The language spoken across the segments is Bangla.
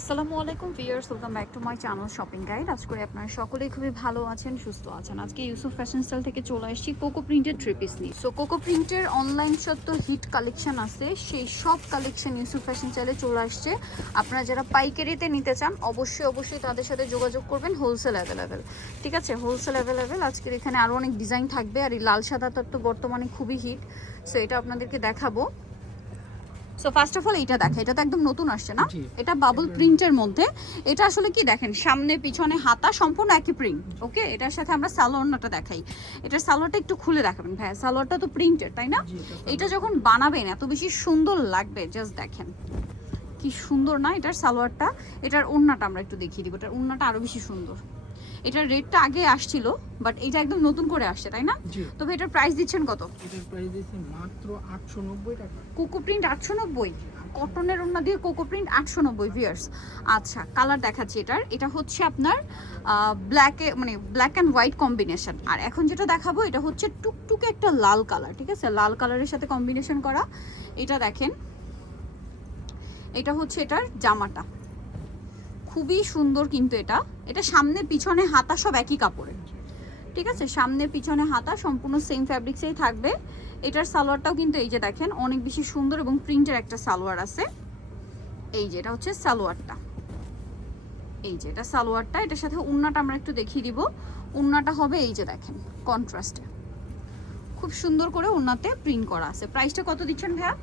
আসসালামু আলাইকুম viewers, welcome back to my channel shopping guide. আজ করে আপনারা সকলেই খুবই ভালো আছেন, সুস্থ আছেন। আজকে ইউসুফ ফ্যাশন স্টাইল থেকে চলে আসছি কোকো প্রিন্টের থ্রি পিস নিয়ে। সো কোকো প্রিন্টের অনলাইন যত হিট কালেকশন আছে সেই সব কালেকশন ইউসুফ ফ্যাশন স্টাইলে চলে আসছে। আপনারা যারা পাইকারিতে নিতে চান অবশ্যই তাদের সাথে যোগাযোগ করবেন। হোলসেল অ্যাভেলেবেল, ঠিক আছে, হোলসেল অ্যাভেলেবেল। আজকের এখানে আরও অনেক ডিজাইন থাকবে, আর এই লাল সাদাটা তো বর্তমানে খুবই হিট। সো এটা আপনাদেরকে দেখাবো। সো ফার্স্ট অফ অল এটা দেখে, এটা তো একদম নতুন আসছে না, এটা বাবল প্রিন্টের মধ্যে। এটা আসলে কি দেখেন, সামনে পিছনে হাতা সম্পূর্ণ একই প্রিন্ট। ওকে, এটার সাথে আমরা সালোয়ারটা দেখাই। এটার সালোয়ারটা একটু খুলে দেখাবেন ভাই, সালোয়ারটা তো প্রিন্টের তাই না? এটা যখন বানাবেন এত বেশি সুন্দর লাগবে, জাস্ট দেখেন কি সুন্দর না এটার সালোয়ারটা। এটার ওড়নাটা আমরা একটু দেখিয়ে দিব, এটার ওড়নাটা আরো বেশি সুন্দর। এটার রেটটা আগে আসছিল, বাট এটা একদম নতুন করে আসছে তাই না? তবে এটার প্রাইস দিচ্ছেন কত? এটার প্রাইস দিচ্ছি মাত্র 890 টাকা। কোকো প্রিন্ট 890, কটনের ওড়না দিয়ে কোকো প্রিন্ট 890 ভিউয়ার্স। আচ্ছা, কালার দেখাচ্ছি এটার। এটা হচ্ছে আপনার ব্ল্যাকে, মানে ব্ল্যাক অ্যান্ড হোয়াইট কম্বিনেশন। আর এখন যেটা দেখাবো এটা হচ্ছে টুকটুকে একটা লাল কালার, ঠিক আছে, লাল কালারের সাথে কম্বিনেশন করা। এটা দেখেন, এটা হচ্ছে এটার জামাটা, খুবই সুন্দর কিন্তু এটা সামনে পিছনে হাতা সব একই কাপড়ের, ঠিক আছে, সামনে পিছনে হাতা সম্পূর্ণ সেম ফ্যাব্রিক্সেই থাকবে। এটার সালোয়ারটাও কিন্তু এই যে দেখেন অনেক বেশি সুন্দর এবং প্রিন্টের একটা সালোয়ার আছে। এই যে এটা হচ্ছে সালোয়ারটা, এই যে এটা সালোয়ারটা। এটার সাথে ওড়নাটা আমরা একটু দেখিয়ে দিব। ওড়নাটা হবে এই যে দেখেন কন্ট্রাস্টে, খুব সুন্দর করে ওড়নাতে প্রিন্ট করা আছে। প্রাইসটা কত দিচ্ছেন ভাইয়া?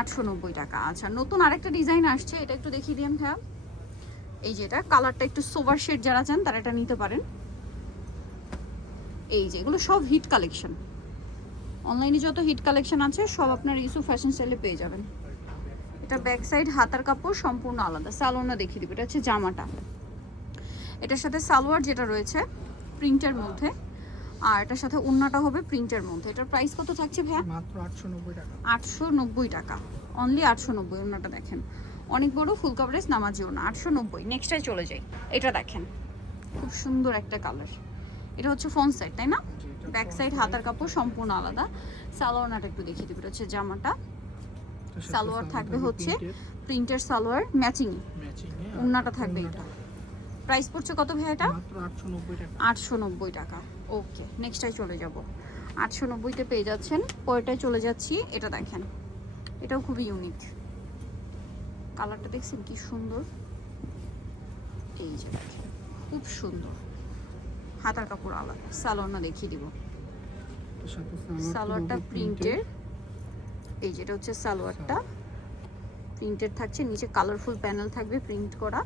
890 টাকা। আচ্ছা, নতুন আরেকটা ডিজাইন আসছে, এটা একটু দেখিয়ে দিন ভাইয়া। এই যে এটা কালারটা একটু সোভার শেড, যারা চান তারা এটা নিতে পারেন। এই যে এগুলো সব হিট কালেকশন, অনলাইনে যত হিট কালেকশন আছে সব আপনার ইউসুফ ফ্যাশন স্টাইলে পেয়ে যাবেন। এটা ব্যাক সাইড হাতার কাপড় সম্পূর্ণ আলাদা। সালোয়ারটা দেখিয়ে দিব, এটা হচ্ছে জামাটা। এটার সাথে সালোয়ার যেটা রয়েছে প্রিন্টের মধ্যে, আর এটার সাথে ওড়নাটা হবে প্রিন্টের মধ্যে। এটার প্রাইস কত থাকছে ভাইয়া? মাত্র 890 টাকা। 890 টাকা, অনলি 890। ওড়নাটা দেখেন অনেক বড়, ফুল কভারেজ নামাজি ওড়না, 890। নেক্সটটাই চলে যাই। এটা দেখেন খুব সুন্দর একটা কালার। এটা হচ্ছে ফ্রন্ট সাইড তাই না? ব্যাক সাইড হাতার কাপড় সম্পূর্ণ আলাদা। সালোয়ারটা একটু দেখিয়ে দিব, এটা হচ্ছে জামাটা। সালোয়ার থাকবে হচ্ছে প্রিন্টের সালোয়ার, ম্যাচিং ওড়নাটা থাকবে। এটা প্রাইস পড়ছে কত ভাই? এটা মাত্র 890 টাকা। 890 টাকা। ওকে, নেক্সটটাই চলে যাব। 890 পেয়ে যাচ্ছেন। পরেরটায় চলে যাচ্ছি। এটা দেখেন, এটাও খুবই ইউনিক। কালারটা দেখছেন কি সুন্দর, এই যে দেখেন খুব সুন্দর। হাতার কাপড় আলাদা। সালোয়ারটা দেখিয়ে দিব, সালোয়ারটা প্রিন্টের। এই যেটা হচ্ছে সালোয়ারটা প্রিন্টেড থাকছে, নিচে কালারফুল প্যানেল থাকবে প্রিন্ট করা।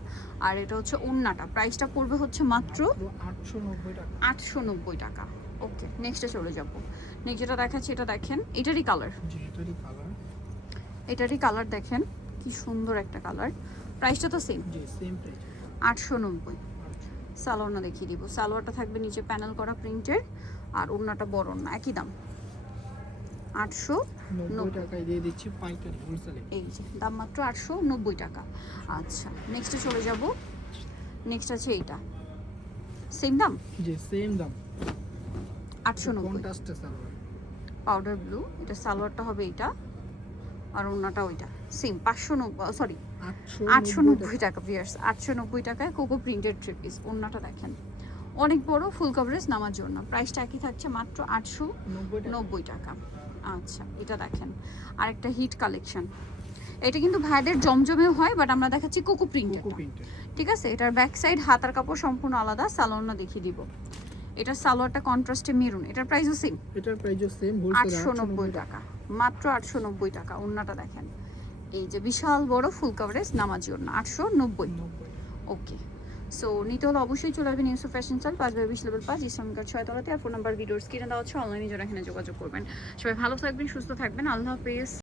আর এটা হচ্ছে ওড়নাটা। প্রাইসটা পড়বে হচ্ছে মাত্র 890 টাকা। 890 টাকা। ওকে, নেক্সটে চলে যাব। নেক্সট যেটা দেখাচ্ছি এটা দেখেন, এটারই কালার, জি এটারই কালার। এটারই কালার দেখেন কি সুন্দর একটা কালার। প্রাইসটা তো সেম, জি সেম প্রাইস 890। সালোয়ারটা দেখিয়ে দিব। সালোয়ারটা থাকবে নিচে প্যানেল করা প্রিন্টের, আর ওড়নাটা বড় না, একই দাম 890 টাকায় দিয়ে দিচ্ছি পাইকারি হোলসেলে। এই যে দাম মাত্র 890 টাকা। আচ্ছা, নেক্সটে চলে যাব। নেক্সট আছে এইটা, সেম দাম, জি সেম দাম 890। কন্ট্রাস্টে সালোয়ার, পাউডার ব্লু। এটা সালোয়ারটা হবে এইটা, আর ওড়নাটা ওইটা সেম 590, সরি 890 টাকা ভিউয়ার্স। 890 টাকায় কোকো প্রিন্টেড থ্রি পিস। ওড়নাটা দেখেন অনেক বড়, ফুল কভারেজ নামার জন্য। প্রাইসটা একই থাকছে মাত্র 890 টাকা। আচ্ছা, এটা দেখেন আরেকটা হিট কালেকশন। এটা কিন্তু ভাইদের জমজমেও হয়, বাট আমরা দেখাচ্ছি কোকো প্রিন্টেড, ঠিক আছে। এটার ব্যাক সাইড হাতার কাপড় সম্পূর্ণ আলাদা। সালোয়ারটা দেখিয়ে দিব। এটা সালোয়ারটা কন্ট্রাস্টে মেরুন। এটার প্রাইসও সেম, এটার প্রাইসও সেম হোলসেল 890 টাকা, মাত্র 890 টাকা। ওড়নাটা দেখেন এই যে বিশাল বড় ফুল কভারেজ নামাজি ওড়না, 890। ওকে, সো নিতে হলে অবশ্যই চলে আসবেন ইউসুফ ফ্যাশন স্টাইল, 5/20 লেভেল 5, ইসলামিকার 6 তলাতে। আর ফোন নাম্বার ভিডিওর স্ক্রিনে দেওয়া হচ্ছে, অনলাইনে যারা এখানে যোগাযোগ করবেন। সবাই ভালো থাকবেন, সুস্থ থাকবেন, আল্লাহ হাফেজ।